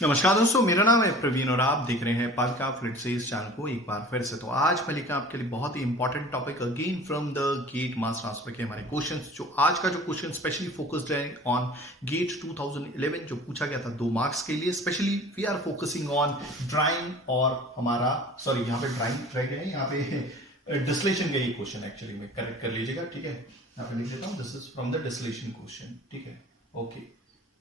नमस्कार दोस्तों, मेरा नाम है प्रवीण और आप देख रहे हैं पालका फ्लिट से इस चैनल को एक बार फिर से। तो आज मैं लेकर आपके लिए बहुत ही important topic again from the GATE mass transfer के हमारे क्वेश्चंस। जो आज का जो क्वेश्चन स्पेशली फोकस्ड है ऑन गेट 2011 जो पूछा गया था 2 मार्क्स के लिए। Specially we are focusing on drawing और हमारा यहाँ पे ड्राइंग रह गए, यहाँ पे डिस्टिलेशन का ये क्वेश्चन एक्चुअली में करेक्ट कर लीजिएगा, ठीक है। यहाँ पे लिख देता हूँ, this is from the distillation question, ठीक है। ओके,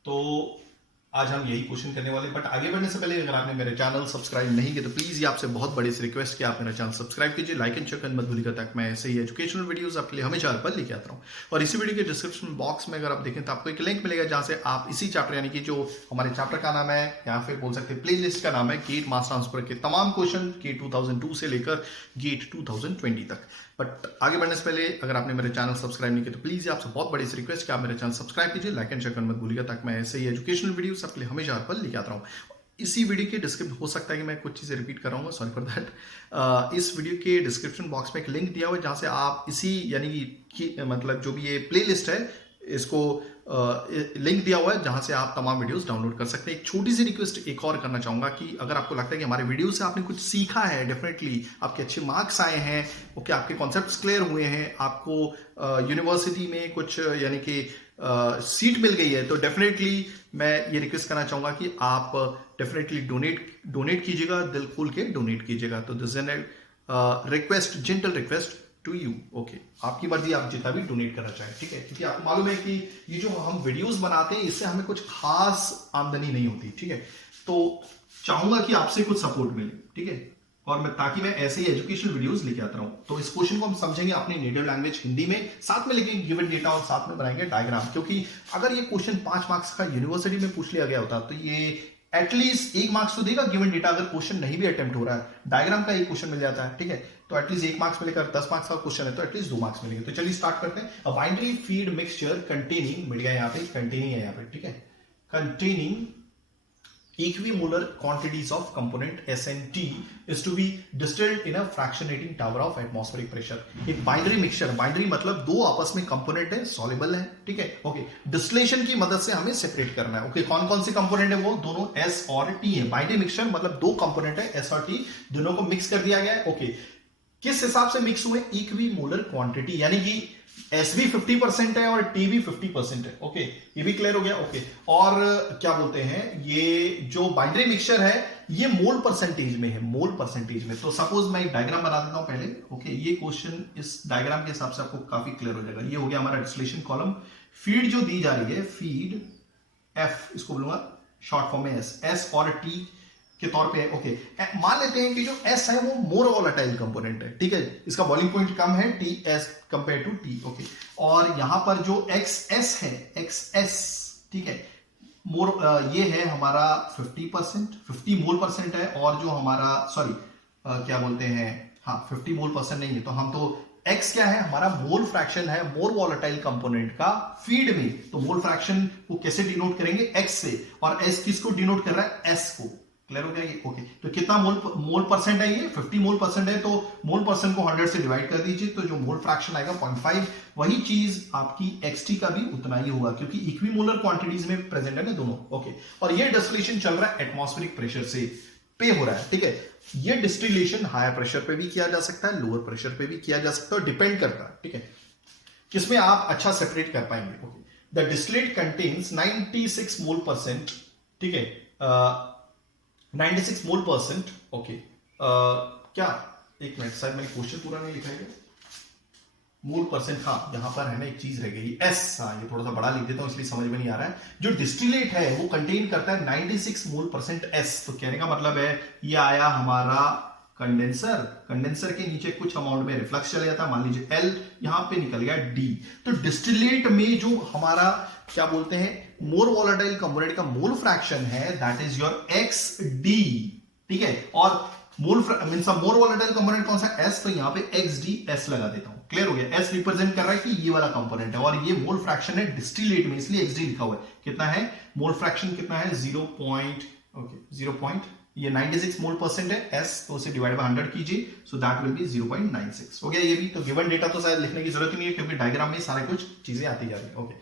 तो आज हम यही क्वेश्चन करने वाले। बट आगे बढ़ने से पहले अगर आपने मेरे चैनल सब्सक्राइब नहीं किया तो प्लीज ये आपसे बहुत बड़ी सी रिक्वेस्ट कि आप मेरा चैनल सब्सक्राइब कीजिए, लाइक एंड शेयर करना मत भूलिएगा, ताकि मैं ऐसे ही एजुकेशनल वीडियोस आपके लिए हमेशा हर पल लेके आता हूँ। और इसी वीडियो के डिस्क्रिप्शन बॉक्स में अगर आप देखें तो आपको एक लिंक मिलेगा जहां से आप इसी चैप्टर यानी कि जो हमारे चैप्टर का नाम है या फिर बोल सकते हैं प्ले लिस्ट का नाम है गेट मास ट्रांसफर के तमाम क्वेश्चन गेट 2002 से लेकर गेट 2020 तक। बट आगे बढ़ने से पहले अगर आपने मेरे चैनल सब्सक्राइब नहीं किया तो प्लीज आपसे बहुत बड़ी सी रिक्वेस्ट कि आप मेरे चैनल सब्सक्राइब कीजिए, लाइक एंड शेयर करना मत भूलिएगा, ताकि मैं ऐसे ही एजुकेशनल वीडियोस आपके लिए हमेशा हर पल लेके आता हूँ। इसी वीडियो के डिस्क्रिप्शन हो सकता है कि मैं कुछ चीजें रिपीट कर रहा हूँ, सॉरी फॉर दैट। इस वीडियो के डिस्क्रिप्शन बॉक्स में एक लिंक दिया हुआ है जहां से आप इसी यानी कि मतलब जो भी ये प्ले लिस्ट है इसको लिंक दिया हुआ है जहां से आप तमाम वीडियोस डाउनलोड कर सकते हैं। एक छोटी सी रिक्वेस्ट एक और करना चाहूंगा कि अगर आपको लगता है कि हमारे वीडियो से आपने कुछ सीखा है, डेफिनेटली आपके अच्छे मार्क्स आए हैं, ओके, आपके कॉन्सेप्ट्स क्लियर हुए हैं, आपको यूनिवर्सिटी में कुछ यानी कि सीट मिल गई है, तो डेफिनेटली मैं ये रिक्वेस्ट करना चाहूंगा कि आप डेफिनेटली डोनेट कीजिएगा, दिल खोल के डोनेट कीजिएगा। तो this is request, gentle request to you, okay. आपकी मर्जी, आप जितना भी डोनेट करना चाहें, ठीक है। क्योंकि आपको मालूम है कि ये जो हम वीडियोस बनाते हैं इससे हमें कुछ खास आमदनी नहीं होती, ठीक है। तो चाहूंगा कि आपसे कुछ सपोर्ट मिले, ठीक है, और ताकि मैं ऐसे ही एजुकेशनल वीडियोस लेके आता रहूं। तो इस क्वेश्चन को हम समझेंगे अपनी नेटिव लैंग्वेज हिंदी में, साथ में लिखेंगे गिवन डेटा और साथ में बनाएंगे डायग्राम। क्योंकि अगर ये क्वेश्चन 5 मार्क्स का यूनिवर्सिटी में पूछ लिया गया होता तो ये एटलीस्ट 1 मार्क्स तो देगा गिवन डेटा, अगर क्वेश्चन नहीं भी अटेम्प्ट हो रहा है, डायग्राम का एक क्वेश्चन मिल जाता है, ठीक है। तो एटलीस्ट 1 मार्क्स मिलेगा, 10 मार्क्स का क्वेश्चन है तो एटलीस्ट 2 मार्क्स मिलेंगे। तो चलिए स्टार्ट करते हैं। A binary feed mixture containing, मिल गया यहाँ पे, कंटेनिंग है यहाँ पे, ठीक है, containing equimolar quantities of component S and T is to be distilled in a fractionating tower of atmospheric pressure। एक बाइनरी मिक्सचर, बाइनरी मतलब दो आपस में कंपोनेंट है, सॉल्युबल है, ठीक है, ओके। डिस्टिलेशन की मदद से हमें सेपरेट करना है, ओके। कौन कौन से कंपोनेंट है वो? दोनों S और T है। बाइनरी मिक्सचर मतलब दो कंपोनेंट है S और T, दोनों को मिक्स कर दिया गया है, ओके। किस हिसाब से मिक्स हुए? इक्विमोलर क्वांटिटी, यानी कि S भी 50% है और T भी 50% है, ओके। ये भी क्लियर हो गया, ओके। और क्या बोलते हैं, ये जो बाइनरी मिक्सचर है ये मोल परसेंटेज में है, मोल परसेंटेज में। तो सपोज मैं एक डायग्राम बना देता हूं पहले, ओके। ये क्वेश्चन इस डायग्राम के हिसाब से आपको काफी क्लियर हो जाएगा। ये हो गया हमारा डिस्टिलेशन कॉलम। फीड जो दी जा रही है, फीड F, इसको बोलूंगा शॉर्ट फॉर्म में S और T के तौर पे है, ओके। मान लेते हैं कि जो S है वो मोर वोलेटाइल कंपोनेंट है, ठीक है, इसका बॉइलिंग पॉइंट कम है TS compare to T, okay. और यहां पर जो XS है, XS, ठीक है, मोर ये है हमारा 50%, 50 मोल परसेंट है। और जो हमारा सॉरी क्या बोलते हैं, हाँ 50 मोल परसेंट नहीं है, तो हम तो X क्या है, हमारा मोल फ्रैक्शन है मोर वोलेटाइल कंपोनेंट का फीड में। तो मोल फ्रैक्शन को कैसे डिनोट करेंगे? X से। और S किसको डिनोट कर रहा है? S को। क्लियर हो गया ये, ओके। तो कितना मोल परसेंट है ये? 50 मोल परसेंट है। तो मोल परसेंट को 100 से डिवाइड कर दीजिए, तो जो मोल फ्रैक्शन आएगा 0.5। वही चीज आपकी XT का भी उतना ही होगा, क्योंकि इक्विमोलर क्वांटिटीज में प्रेजेंट है ना दोनों, ओके। और ये डिस्टिलेशन चल रहा है एटमॉस्फेरिक प्रेशर से पे हो रहा है, ठीक है। ये डिस्टिलेशन हायर प्रेशर पे भी किया जा सकता है, लोअर प्रेशर पे भी किया जा सकता है, डिपेंड करता है, ठीक है, किसमें आप अच्छा सेपरेट कर पाएंगे, okay. The distillate contains 96 mole percent, ठीक है, 96 मोल परसेंट, ओके। क्या, एक मिनट, शायद मैंने क्वेश्चन पूरा नहीं लिखा है, मोल परसेंट, हाँ यहां पर है ना एक चीज रह गई, S, हाँ ये थोड़ा सा बड़ा लिख देता हूं इसलिए समझ में नहीं आ रहा है। जो डिस्टिलेट है वो कंटेन करता है 96 मोल परसेंट S। तो कहने का मतलब है ये आया हमारा कंडेंसर, कंडेंसर के नीचे कुछ अमाउंट में रिफ्लक्स चला जाता है, मान लीजिए L, यहां पे निकल गया D। तो डिस्टिलेट में जो हमारा क्या बोलते हैं मोर वोलेटाइल कंपोनेंट का मोल फ्रैक्शन है, दैट इज योर XD, ठीक है। और मोल मींस मोर वोलेटाइल कंपोनेंट कौन सा? S, तो यहां पे XDS लगा देता हूं। क्लियर हो गया? S रिप्रेजेंट कर रहा है कि ये वाला कंपोनेंट है, और ये मोल फ्रैक्शन है डिस्टिलेट में, इसलिए XD लिखा हुआ है। कितना है मोल फ्रैक्शन? कितना है? 0. ये 96 मोल परसेंट है S, तो उसे डिवाइड बाय 100 कीजिए, सो दैट विल बी 0.96। हो गया ये भी। तो गिवन डेटा तो शायद लिखने की जरूरत नहीं है, क्योंकि डायग्राम में सारे कुछ चीजें आती जा रही है, ओके।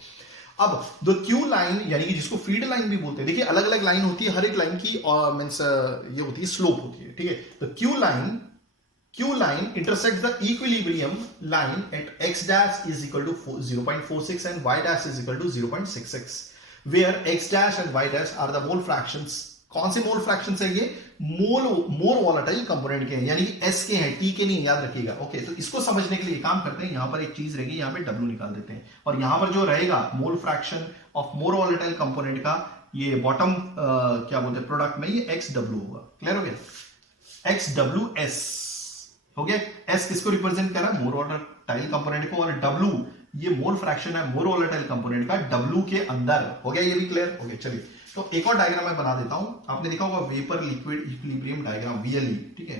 अब द क्यू लाइन यानी कि जिसको फीड लाइन भी बोलते हैं, देखिए अलग अलग लाइन होती है, हर एक लाइन की मीन्स ये होती है स्लोप होती है, ठीक है। The Q line intersects the equilibrium line at x dash is equal to 0.46 and y dash is equal to 0.66 where x dash and y dash are the mole fractions। कौन से मोल fractions है ये? मोर volatile component के हैं, यानी कि s के हैं, t के नहीं, याद रखिएगा। ओके, तो इसको समझने के लिए काम करते हैं, यहां पर एक चीज रहेगी, यहां पे w निकाल देते हैं, और यहां पर जो रहेगा mole fraction of more volatile component का ये बॉटम क्या बोलते हैं प्रोडक्ट में, ये xw होगा। क्लियर हो गया? xws हो गया। s किसको रिप्रेजेंट कर रहा है? मोर वॉलेटाइल कंपोनेंट को, और w ये मोल फ्रैक्शन है मोर वॉलेटाइल कंपोनेंट का w के अंदर। हो गया ये भी क्लियर? हो गया। चलिए, तो एक और डायग्राम मैं बना देता हूं, आपने देखा होगा vapour liquid equilibrium diagram, VLE, ठीक है।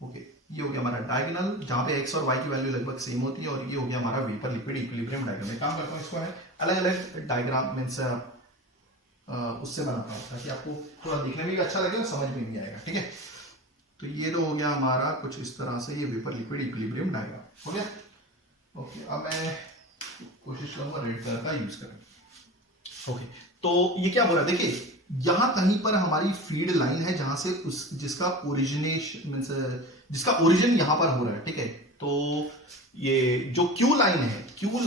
ओके, ये हो गया हमारा डायगोनल जहां पे x और y की वैल्यू लगभग सेम होती है, और ये हो गया हमारा वेपर लिक्विड इक्विलिब्रियम डायग्राम। मैं काम करता हूं इसको है अलग अलग डायग्राम मींस उससे बनाता हूं ताकि आपको थोड़ा दिखने में भी अच्छा लगे और समझ में भी आएगा, ठीक है। तो ये तो हो गया हमारा कुछ इस तरह से, ये वेपर लिक्विड इक्विलिब्रियम डायग्राम हो गया। ओके, अब मैं कोशिश करूंगा रेड कलर का यूज करें। ओके, तो ये क्या बोल रहा है, देखिए यहां कहीं पर हमारी फीड लाइन है जहां से उस जिसका ओरिजिनेशन मींस जिसका ओरिजिन यहां पर हो रहा है, ठीक है। तो ये जो क्यू लाइन है, क्यू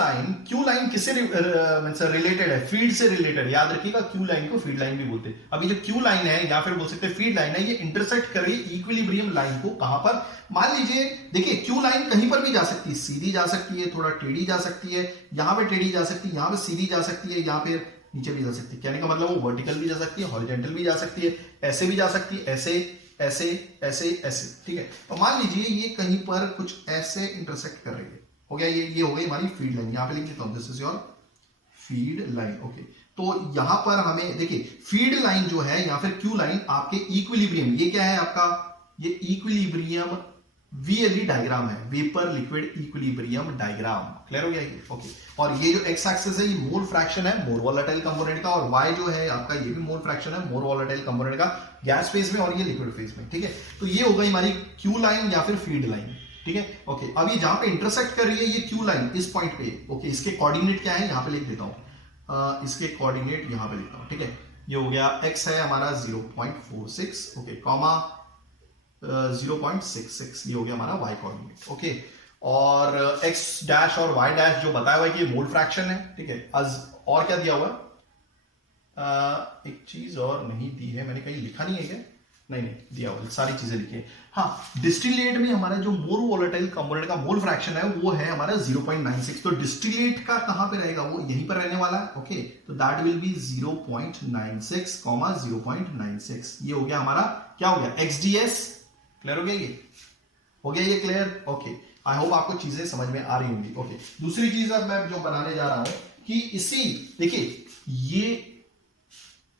लाइन किससे मींस रिलेटेड है? फीड से रिलेटेड। याद रखिएगा, क्यू लाइन को फीड लाइन भी बोलते हैं। अभी जो क्यू लाइन है या फिर बोल सकते हैं फीड लाइन है, ये इंटरसेक्ट कर रही है इक्विलिब्रियम लाइन को। कहां पर? मान लीजिए, देखिए क्यू लाइन कहीं पर भी जा सकती है, सीधी जा सकती है, थोड़ा टेढ़ी जा सकती है, यहां पे टेढ़ी जा सकती है, यहां पे सीधी जा सकती है, यहां पे नीचे भी जा सकती है। कहने का मतलब वो वर्टिकल भी जा सकती है, हॉरिजॉन्टल भी जा सकती है, ऐसे भी जा सकती है, ऐसे ऐसे ऐसे ऐसे, ठीक है। तो मान लीजिए ये कहीं पर कुछ ऐसे इंटरसेक्ट कर रही है, हो गया ये हो गई हमारी फीड लाइन। यहां पे लिख देता हूं, this is your feed line. Okay, तो यहां पर हमें देखिए फीड लाइन जो है या फिर क्यू लाइन आपके इक्विलिब्रियम, ये क्या है आपका? ये इक्विलिब्रियम VLE डायग्राम है, vapour liquid equilibrium diagram. Clear हो गया ये? ओके, और ये जो एक्स एक्सिस है ये मोल फ्रैक्शन है मोर वॉलेटाइल कंपोनेंट का, और y जो है आपका ये भी मोल फ्रैक्शन है मोर वॉलेटाइल कंपोनेंट का, गैस फेज में और ये लिक्विड फेज में, ठीक है। तो ये हो गई हमारी क्यू लाइन या फिर फीड लाइन, ठीक है। ओके, अब ये जहां पे इंटरसेक्ट कर रही है ये क्यू लाइन इस पॉइंट पे, ओके, इसके कोऑर्डिनेट क्या है यहां पे लिख देता हूं, इसके कोऑर्डिनेट यहां पे लिखता हूं, ठीक है। ये हो गया x है हमारा 0.46, ओके, कॉमा 0.66, ये हो गया हमारा y कोऑर्डिनेट। ओके, और x डैश और y डैश जो बताया हुआ है कि ये मोल फ्रैक्शन है, ठीक है। और क्या दिया हुआ? एक चीज और नहीं दी है मैंने, कहीं लिखा नहीं है क्या? नहीं दिया हुआ, सारी चीजें लिखी है। हाँ, डिस्टिलेट में हमारा जो मोर वॉलेटाइल कंपोनेंट का मोल फ्रैक्शन है वो है हमारा 0.96, तो डिस्टिलेट का कहां पे रहेगा? वो यहीं पर रहने वाला है। ओके, तो दैट विल बी 0.96, 0.96। ये हो गया हमारा, क्या हो गया? XDS। क्लियर हो गया ये? हो गया ये क्लियर? ओके, आई होप आपको चीजें समझ में आ रही होंगी। ओके, दूसरी चीज अब मैं जो बनाने जा रहा हूं कि इसी देखिए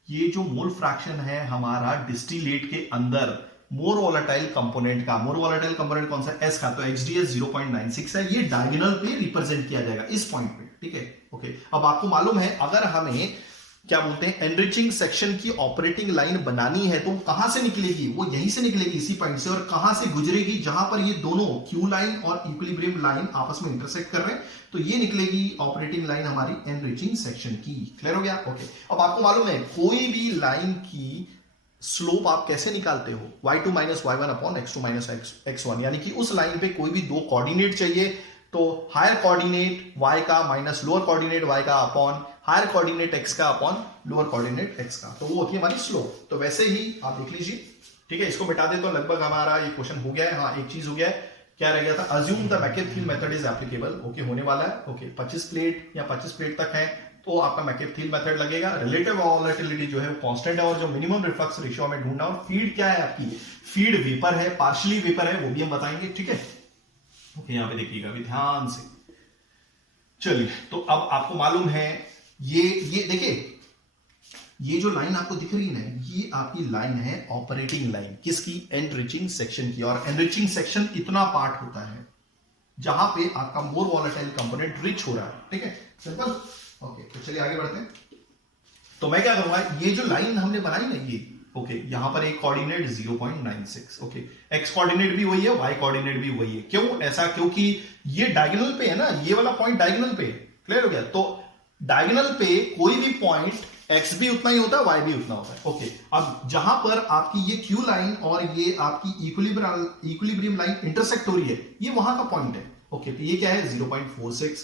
ये जो मोल फ्रैक्शन है हमारा डिस्टिलेट के अंदर मोर वॉलेटाइल कंपोनेंट का, मोर वॉलेटाइल कंपोनेंट कौन सा? S का, तो XDS 0.96 है, ये डायगोनल पे रिप्रेजेंट किया जाएगा इस पॉइंट पे, ठीक है। ओके, अब आपको मालूम है अगर हमें क्या बोलते हैं एनरिचिंग सेक्शन की ऑपरेटिंग लाइन बनानी है तो कहां से निकलेगी? वो यहीं से निकलेगी, इसी पॉइंट से। और कहां से गुजरेगी? जहां पर ये दोनों क्यू लाइन और इक्विलिब्रियम लाइन आपस में इंटरसेक्ट कर रहे हैं, तो ये निकलेगी ऑपरेटिंग लाइन हमारी एनरिचिंग सेक्शन की। क्लियर हो गया? ओके, अब आपको मालूम है कोई भी लाइन की स्लोप आप कैसे निकालते हो? y2 minus y1 upon x2 minus x1, यानी कि उस लाइन पे कोई भी दो कोऑर्डिनेट चाहिए, तो हायर कोऑर्डिनेट y का माइनस लोअर कोऑर्डिनेट y का अपॉन हायर कोऑर्डिनेट x का अपॉन लोअर कोऑर्डिनेट x का, तो वो होती है हमारी स्लोप। तो वैसे ही आप देख लीजिए, ठीक है। इसको मिटा दे तो लगभग हमारा ये क्वेश्चन हो गया है। हाँ, एक चीज हो गया है, क्या रह गया था? Assume the McCabe-Thiele method is applicable. Okay, होने वाला है। ओके, 25 प्लेट या 25 प्लेट तक है तो आपका मैकेब-थियल मेथड लगेगा। रिलेटिव वॉलेटिलिटी जो है वो कांस्टेंट है, और जो मिनिमम रिफ्लक्स रेशियो हमें ढूंढना, और फीड क्या है आपकी? फीड वेपर है, पार्शियली वेपर है, वो भी हम बताएंगे, ठीक है। ओके, यहां पे देखिएगा अभी ध्यान से। चलिए, तो अब आपको मालूम है ये देखिए ये जो लाइन आपको दिख रही है ना, ये आपकी लाइन है ऑपरेटिंग लाइन, किसकी? एनरिचिंग सेक्शन की। और एनरिचिंग सेक्शन इतना पार्ट होता है जहां पे आपका मोर वॉलेटाइल कंपोनेंट रिच हो रहा है, ठीक है। सिंपल। ओके, तो चलिए आगे बढ़ते हैं। तो मैं क्या करूंगा, ये जो लाइन हमने बनाई ना ये, ओके, यहां पर एक कोऑर्डिनेट 0.96, ओके, एक्स कोऑर्डिनेट भी वही है, वाई कोऑर्डिनेट भी वही है। क्यों ऐसा? क्योंकि ये डायगोनल पे है ना, ये वाला पॉइंट डायगोनल पे। क्लियर हो गया? तो डायगोनल पे कोई भी पॉइंट x भी उतना ही होता है, y भी उतना होता है। ओके, अब जहां पर आपकी ये q लाइन और ये आपकी इक्विलिब्रियम लाइन इंटरसेक्ट हो रही है, ये वहां का पॉइंट है। ओके, तो ये क्या है 0.46,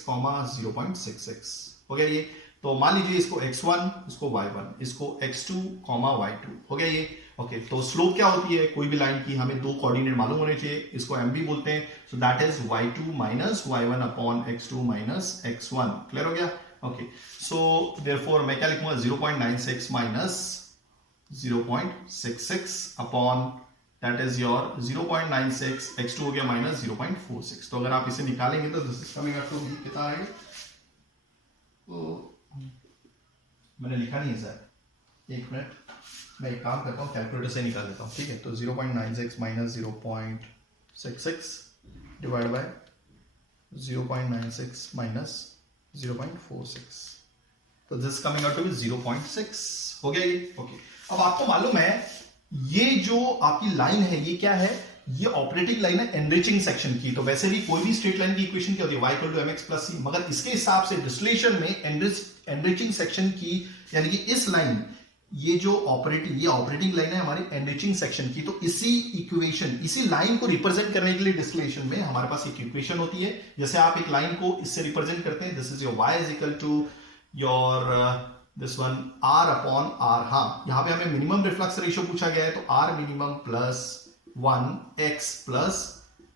0.66 हो गया ये। तो मान लीजिए इसको x1, इसको y1, इसको x2, y2 हो गया ये। ओके, तो स्लोप क्या होती है कोई भी लाइन की, हमें दो कोऑर्डिनेट मालूम होने चाहिए, इसको m भी बोलते हैं। So that is y2 minus y1 upon x2 minus x1। Clear हो गया? ओके, सो देयरफॉर मैं क्या लिखूंगा 0.96 minus 0.66 upon that is your 0.96, x2 हो गया माइनस 0.46। तो अगर आप इसे निकालेंगे तो this is coming up to be कितना आएगा? तो मैंने लिखा नहीं है सर, एक मिनट, मैं एक काम करता हूँ कैलकुलेटर से निकाल देता हूँ। ठीक है, तो 0.96 माइनस 0.66 डिवाइड बाय 0.96 माइनस 0.46, तो this coming out to be 0.6 हो गया ये। ओके, अब आपको मालूम है ये जो आपकी लाइन है ये क्या है? ये ऑपरेटिंग लाइन है एनरिचिंग सेक्शन की। तो वैसे भी कोई भी स्ट्रेट लाइन की इक्वेशन क्या होती है? y equal to mx plus c, मगर इसके हिसाब से डिस्टिलेशन में एनरिचिंग सेक्शन की, यानी कि इस लाइन, ये जो ऑपरेटिंग लाइन है हमारी एनरिचिंग सेक्शन की। तो इसी इक्वेशन, इसी लाइन को रिप्रेजेंट करने के लिए डिस्टिलेशन में हमारे पास एक इक्वेशन होती है। जैसे आप एक लाइन को इससे रिप्रेजेंट करते हैं, this is your y is equal to your this one r upon r। हाँ, यहां पे हमें मिनिमम रिफ्लक्स रेशियो पूछा गया है, तो r minimum plus 1x plus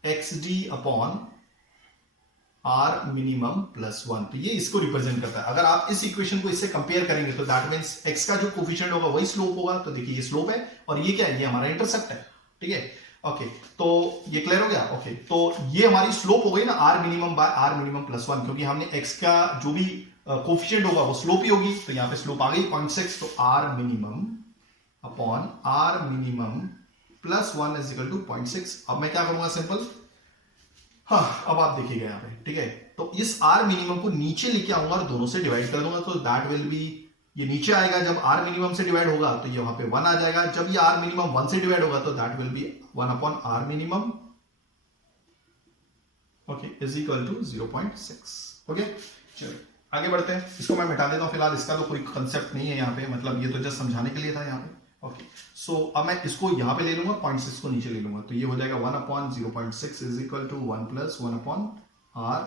xd upon r minimum plus 1। तो ये इसको रिप्रेजेंट करता है। अगर आप इस इक्वेशन को इससे कंपेयर करेंगे तो दैट मींस x का जो कोफिशिएंट होगा वही स्लोप होगा। तो देखिए ये स्लोप है और ये क्या है? ये हमारा इंटरसेप्ट है। ठीक है, ओके, तो ये क्लियर हो गया। ओके, तो ये हमारी स्लोप हो गई ना r minimum by r minimum plus 1, क्योंकि हमने x का जो भी कोफिशिएंट होगा वो स्लोप ही होगी। तो यहां पे स्लोप आ गई 0.6, तो r minimum upon r minimum plus 1 is equal to 0.6। अब मैं क्या करूंगा? सिंपल, हाँ, अब आप देखिएगा यहाँ पे। ठीक है, तो इस r मिनिमम को नीचे लेके आऊंगा और दोनों से डिवाइड कर दूंगा, तो दैट विल बी, ये नीचे आएगा जब r मिनिमम से डिवाइड होगा तो ये वहां पे 1 आ जाएगा। जब ये r मिनिमम 1 से डिवाइड होगा तो that will be 1 upon r minimum, okay, is equal to 0.6। Okay, चलिए आगे बढ़ते हैं। इसको मैं मिटा देता हूं फिलहाल, इसका तो कोई कंसेप्ट नहीं है यहाँ पे, मतलब ये तो जस्ट समझाने के लिए था यहाँ पे। ओके, सो अब मैं इसको यहां पे ले लूंगा, 0.6 को नीचे ले लूंगा, तो ये हो जाएगा 1 upon 0.6 is equal to 1 plus 1 upon r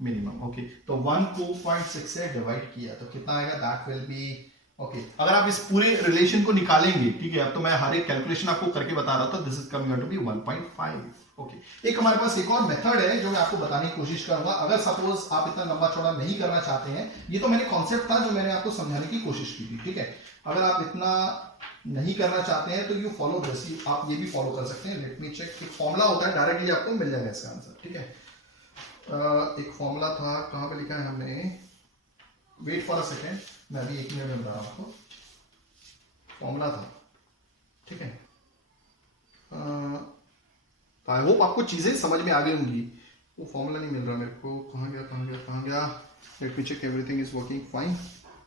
minimum. Okay, तो 1 को 0.6 से डिवाइड किया तो कितना आएगा? दैट विल बी, ओके, अगर आप इस पूरे रिलेशन को निकालेंगे, ठीक है, अब तो मैं हर एक कैलकुलेशन आपको करके बता रहा था, this is coming out to be 1.5। Okay, एक हमारे पास एक और मेथड है जो मैं आपको बताने की कोशिश करूंगा। अगर सपोज आप इतना लंबा चौड़ा नहीं करना चाहते हैं, ये तो मैंने कॉन्सेप्ट था जो मैंने आपको समझाने की कोशिश की थी। ठीक है, अगर आप इतना नहीं करना चाहते हैं तो यू फॉलो दिस, आप ये भी फॉलो कर सकते हैं। लेट मी चेक, एक फॉर्मूला होता है, डायरेक्टली आपको मिल जाएगा इसका आंसर। ठीक है, एक फॉर्मूला था, कहां पे लिखा है हमने? वेट फॉर अ सेकेंड, मैं अभी 1 मिनट में बता रहा हूं आपको। फॉर्मूला था, ठीक है, आई होप आपको चीजें समझ में आ गई होंगी। वो फॉर्मूला नहीं मिल रहा मेरे को, कहां गया? Let me check, everything is working fine.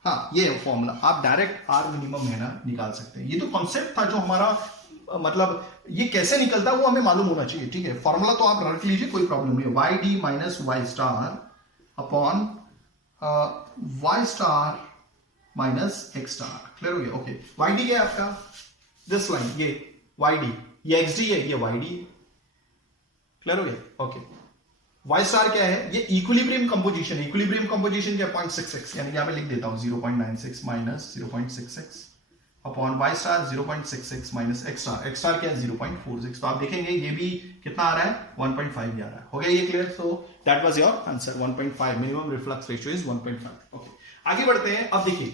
हाँ, ये है फॉर्मूला, आप डायरेक्ट r मिनिमम है ना निकाल सकते हैं। ये तो कॉन्सेप्ट था जो हमारा, मतलब ये कैसे निकलता है वो हमें मालूम होना चाहिए। ठीक है, फॉर्मूला तो आप रख लीजिए, कोई प्रॉब्लम नहीं है। Y d minus y star upon y star minus x star. Clear हो गया? ओके, वाई डी क्या है आपका? दिस लाइन, ये वाई डी, ये एक्स डी है, ये वाई डी। क्लियर हो गया? ओके, y स्टार क्या है? ये इक्विलिब्रियम कंपोजिशन है। इक्विलिब्रियम कंपोजिशन क्या है? 0.66, यानी कि यहां पे लिख देता हूं 0.96 minus 0.66 upon y star 0.66 minus x star. x star क्या है? 0.46। तो आप देखेंगे ये भी कितना आ रहा है? 1.5 आ रहा है। हो गया ये clear? So that was your answer, 1.5। Minimum reflux ratio is 1.5। Okay, आगे बढ़ते हैं। अब देखिए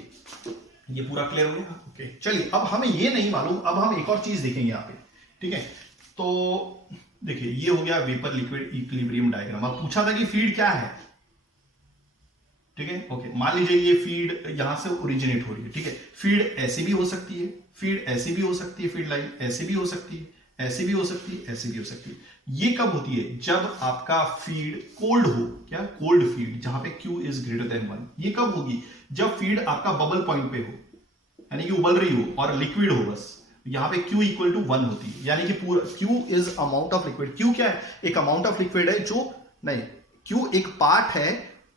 ये पूरा क्लियर हो गया। ओके, चलिए अब हमें ये नहीं मालूम, अब हम एक और चीज देखेंगे यहाँ पे। ठीक है, तो देखिए ये हो गया वेपर लिक्विड इक्विलिब्रियम डायग्राम। अब पूछा था कि फीड क्या है। ठीक है, ओके, मान लीजिए ये फीड यहां से ओरिजिनेट हो रही है। ठीक है, फीड ऐसी भी हो सकती है, फीड ऐसी भी हो सकती है, फीड लाइन ऐसी भी हो सकती है, ऐसी भी हो सकती है, ऐसी भी हो सकती है। ये कब होती है? जब आपका फीड कोल्ड हो। क्या? कोल्ड फीड, जहां पे Q इज ग्रेटर देन 1। ये कब होगी? जब फीड आपका बबल पॉइंट पे हो, यानी कि उबल रही हो और लिक्विड हो। बस यहां पे Q इक्वल टू 1 होती है, यानी कि पूरा Q is amount of liquid. Q क्या है? एक अमाउंट ऑफ लिक्विड है जो, नहीं, Q एक पार्ट है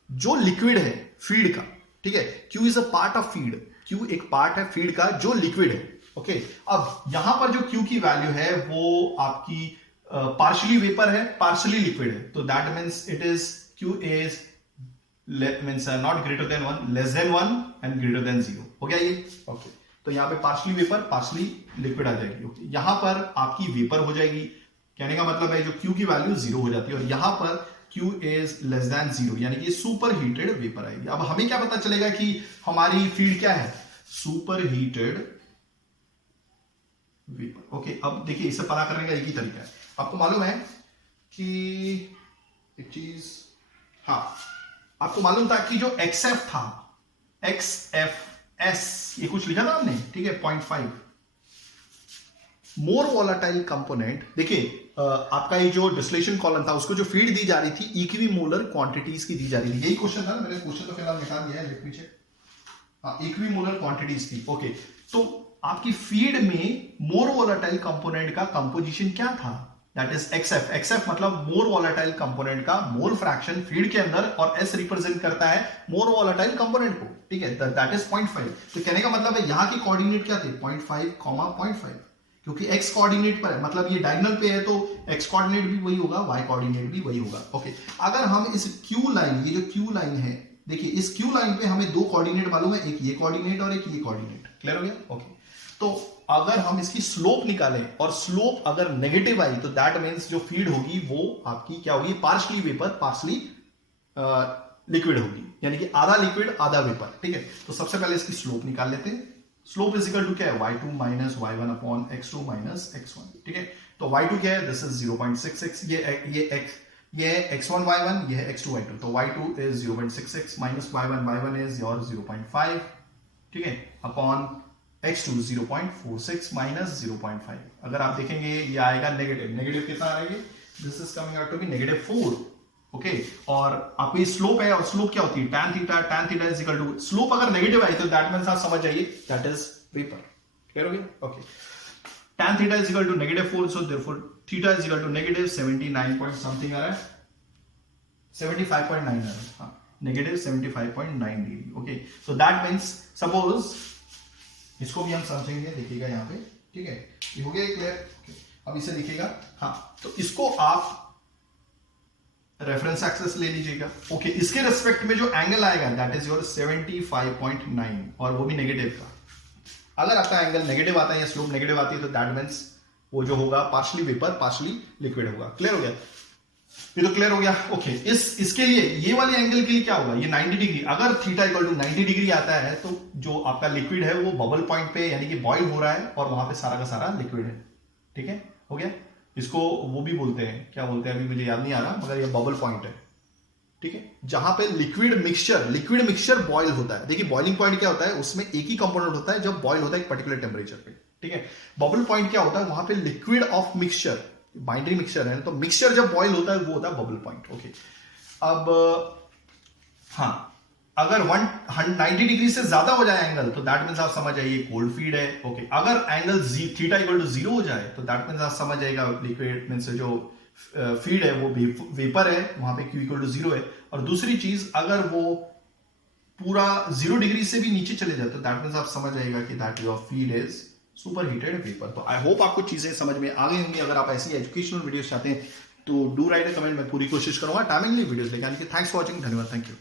जो लिक्विड है फीड का। ठीक है, Q is a part of feed, Q एक पार्ट है फीड का जो लिक्विड है। ओके, अब यहां पर जो Q की वैल्यू है वो आपकी पार्शली वेपर है, पार्शली लिक्विड है, तो that means it is Q is means not greater than 1, less than 1 and greater than 0। हो गया ये? ओके, तो यहाँ पे पार्शली वेपर पार्शली लिक्विड आ जाएगी। ओके, यहां पर आपकी वेपर हो जाएगी, कहने का मतलब है जो Q की वैल्यू 0 हो जाती है, और यहां पर Q इज लेस देन 0, यानी कि सुपर हीटेड वेपर आएगी। अब हमें क्या पता चलेगा कि हमारी फीड क्या है? Super heated vapour. ओके, अब देखिए इसे पता करने का एक ही तरीका है। आपको मालूम है कि एक चीज, हाँ, आपको मालूम था कि जो XF था, XFS, ये कुछ लिखा था आपने, ठीक है, 0.5 मोर वॉलेटाइल कंपोनेंट। देखिए आपका ये जो डिस्टिलेशन कॉलम था उसको जो फीड दी जा रही थी इक्विमोलर क्वांटिटीज की दी जा रही थी। यही क्वेश्चन था, मैंने क्वेश्चन तो फिलहाल निकाल दिया है, लेट मी चेक। हाँ, इक्विमोलर क्वांटिटीज थी। ओके, तो आपकी फीड में मोर वॉलेटाइल कंपोनेंट का कंपोजिशन क्या था? That is XF। XF मतलब मोर वॉलेटाइल कंपोनेंट का मोल फ्रैक्शन फीड के अंदर, और S रिप्रेजेंट करता है मोर वॉलेटाइल कंपोनेंट को, ठीक है, दैट इज 0.5। तो कहने का मतलब है यहां की कोऑर्डिनेट क्या थे? 0.5, 0.5, क्योंकि x कोऑर्डिनेट पर है, मतलब ये डायगोनल पे है, तो x कोऑर्डिनेट भी वही होगा, y कोऑर्डिनेट भी वही होगा। ओके, अगर हम इस Q लाइन, ये जो Q लाइन है, देखिए इस Q लाइन पे हमें दो कोऑर्डिनेट मालूम है, एक ये कोऑर्डिनेट और एक ये कोऑर्डिनेट। क्लियर हो गया? ओके, तो अगर हम इसकी स्लोप निकालें और स्लोप अगर नेगेटिव आई तो दैट मीन्स जो फीड होगी वो आपकी क्या होगी? पार्शली वेपर पार्शली लिक्विड होगी, यानी कि आधा लिक्विड आधा वेपर। ठीक है, तो सबसे पहले इसकी स्लोप निकाल लेते हैं। स्लोप इज इक्वल टू क्या है? y2 minus y1 upon x2 minus x1। ठीक है, तो y2 क्या है? दिस इज 0.66, ये है x1 y1, ये है x2 y2, तो y2 is 0.66 minus y1 is your 0.5, ठीक है, अपॉन x2 0.46 माइनस 0.5। अगर आप देखेंगे ये आएगा नेगेटिव, नेगेटिव कितना आएगा? This is coming out to be negative 4। Okay, और आपकी स्लोप है, और स्लोप क्या होती है? tan theta is equal to, slope अगर नेगेटिव आई तो दैट मींस आप समझ जाइए दैट इज वेपर। क्लियर हो गया? Okay, tan theta is equal to negative 4, so therefore theta is equal to negative 79 point something आ रहा है, 75.9 आ रहा है, हाँ, negative 75.9 degree. Okay, so that means suppose, इसको भी हम समझेंगे, देखिएगा यहाँ पे, ठीक है, ये हो गया क्लियर। अब इसे देखिएगा, हाँ, तो इसको आप रेफरेंस एक्सेस ले लीजिएगा। ओके, इसके रेस्पेक्ट में जो एंगल आएगा दैट इज योर 75.9, और वो भी नेगेटिव का। अगर आपका एंगल नेगेटिव आता है या स्लोप नेगेटिव आती है तो दैट मींस वो जो होगा पार्शली वेपर पार्शली लिक्विड होगा। क्लियर हो गया? ये तो क्लियर हो गया। ओके, इसके लिए ये वाले एंगल के लिए क्या होगा? ये 90 डिग्री, अगर थीटा इक्वल टू 90 डिग्री आता है तो जो आपका लिक्विड है वो बबल पॉइंट पे, यानी कि बॉइल हो रहा है, और वहां पे सारा का सारा लिक्विड है। ठीक है, हो गया। इसको वो भी बोलते हैं, क्या बोलते हैं अभी मुझे याद नहीं आ रहा, मगर ये बबल पॉइंट है। ठीक है, जहां पे लिक्विड मिक्सचर बॉयल होता है। देखिए बॉइलिंग पॉइंट क्या होता है, उसमें एक ही कंपोनेंट होता है जब बॉयल होता है एक पर्टिकुलर टेम्परेचर पे। ठीक है, बबल पॉइंट क्या होता है? वहां पे liquid of mixture, binary mixture है, तो मिक्सचर जब बॉयल होता है वो होता है बबल पॉइंट। ओके, अब हाँ, अगर 190 डिग्री से ज्यादा हो जाए एंगल तो दैट मींस आप समझ जाइए कोल्ड फीड है। ओके, अगर एंगल थीटा इक्वल टू 0 हो जाए तो दैट मींस आप समझ जाएगा लिक्विड मींस जो फीड है वो वेपर है, वहां पे Q इक्वल टू 0 है। और दूसरी चीज, अगर वो पूरा 0 डिग्री से भी नीचे चले जाए तो दैट मींस आप समझ जाएगा कि that your feed is super heated vapour. तो आई होप आपको चीजें समझ में आ गई होंगी। अगर आप ऐसी एजुकेशनल वीडियोस चाहते हैं तो डू राइट अ कमेंट, मैं पूरी कोशिश करूंगा टाइमिंगली वीडियोस लेके आने की। थैंक्स फॉर वॉचिंग, धन्यवाद, थैंक यू।